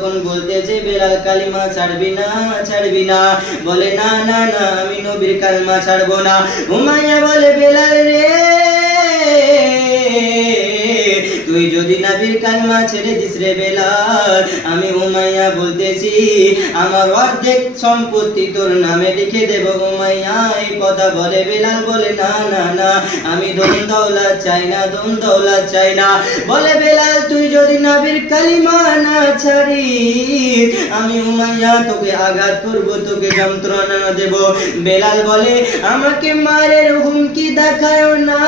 তখন বলতেছে বেলাল কালিমা ছাড়বি না বলে না না না আমি নবীর কালিমা ছাড়বো না। উমাইয়া বলে বেলাল রে তুই যদি নবীর কালিমা ছেড়ে দিস রে বেলাল, আমি উমাইয়া বলতেছি আমার অর্ধেক সম্পত্তি তোর নামে লিখে দেব। উমাইয়া এই কথা বলে। বেলাল বলে না না না আমি ধন দৌলত চাই না বলে বেলাল তুই যদি নবীর কালিমা না ছাড়িস আমি উমাইয়া তোকে আঘাত করব, তোকে যন্ত্রণা দেব। বেলাল বলে আমাকে মারের হুমকি দেখায় না,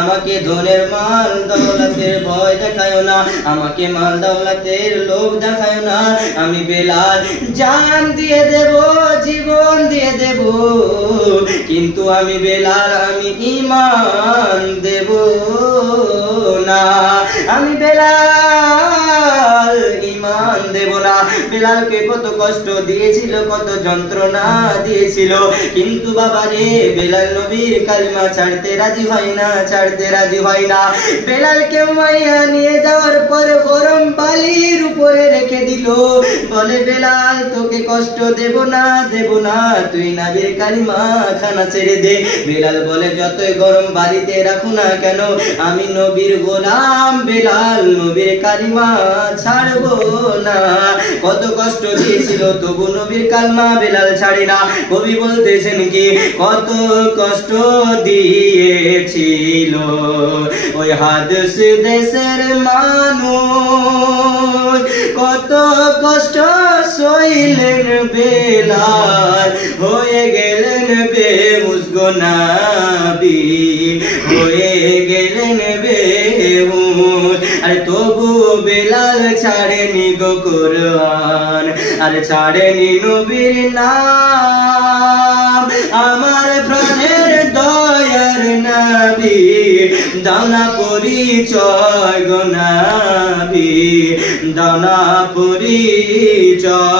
আমাকে ধনের মাল দৌলতের ভয় দেখায় না, আমাকে মাল দৌলতের লোভ দেখায় না। আমি বেলাল জান দিয়ে দেব, জীবন দিয়ে দেব, কিন্তু আমি বেলাল আমি ঈমান দেব না, আমি বেলাল ঈমান দেব না। বেলালকে কত কষ্ট দিয়েছিল, কত যন্ত্রণা দিয়েছিল, কিন্তু বাবা রে বেলাল নবীর কালিমা ছাড়তে রাজি হয় না। বেলালকে উমাইয়া নিয়ে যাওয়ার পরে গরম বালির উপরে রেখে দিল। বলে বেলাল তোকে কষ্ট দেব না তুই নবীর কালিমা খানা ছেড়ে দে। বেলাল বলে যতই গরম বাড়িতে রাখো না কেন আমি নবীর গোলাম বেলাল নবীর কালিমা ছাড়বো না। কত কষ্ট দিয়েছিল তবু নবীর কালিমা বেলাল ছাড়ে না। কবি বলতেছেন কি কত কষ্ট দিয়েছিল ওই হাদস দেশের মানুষ, কত কষ্ট সইলেন বেলাল, হয়ে গেলেন বেহুশ গো নবী, হয়ে গেলেন বেহুশ। আর তবু বেলাল ছাড়েনি গো কোরআন, আর ছাড়েনি নবীর নাম। আমার প্রাণের দয়ার নবী দানা পরিচয় গো নবী, দানা পরিচয়।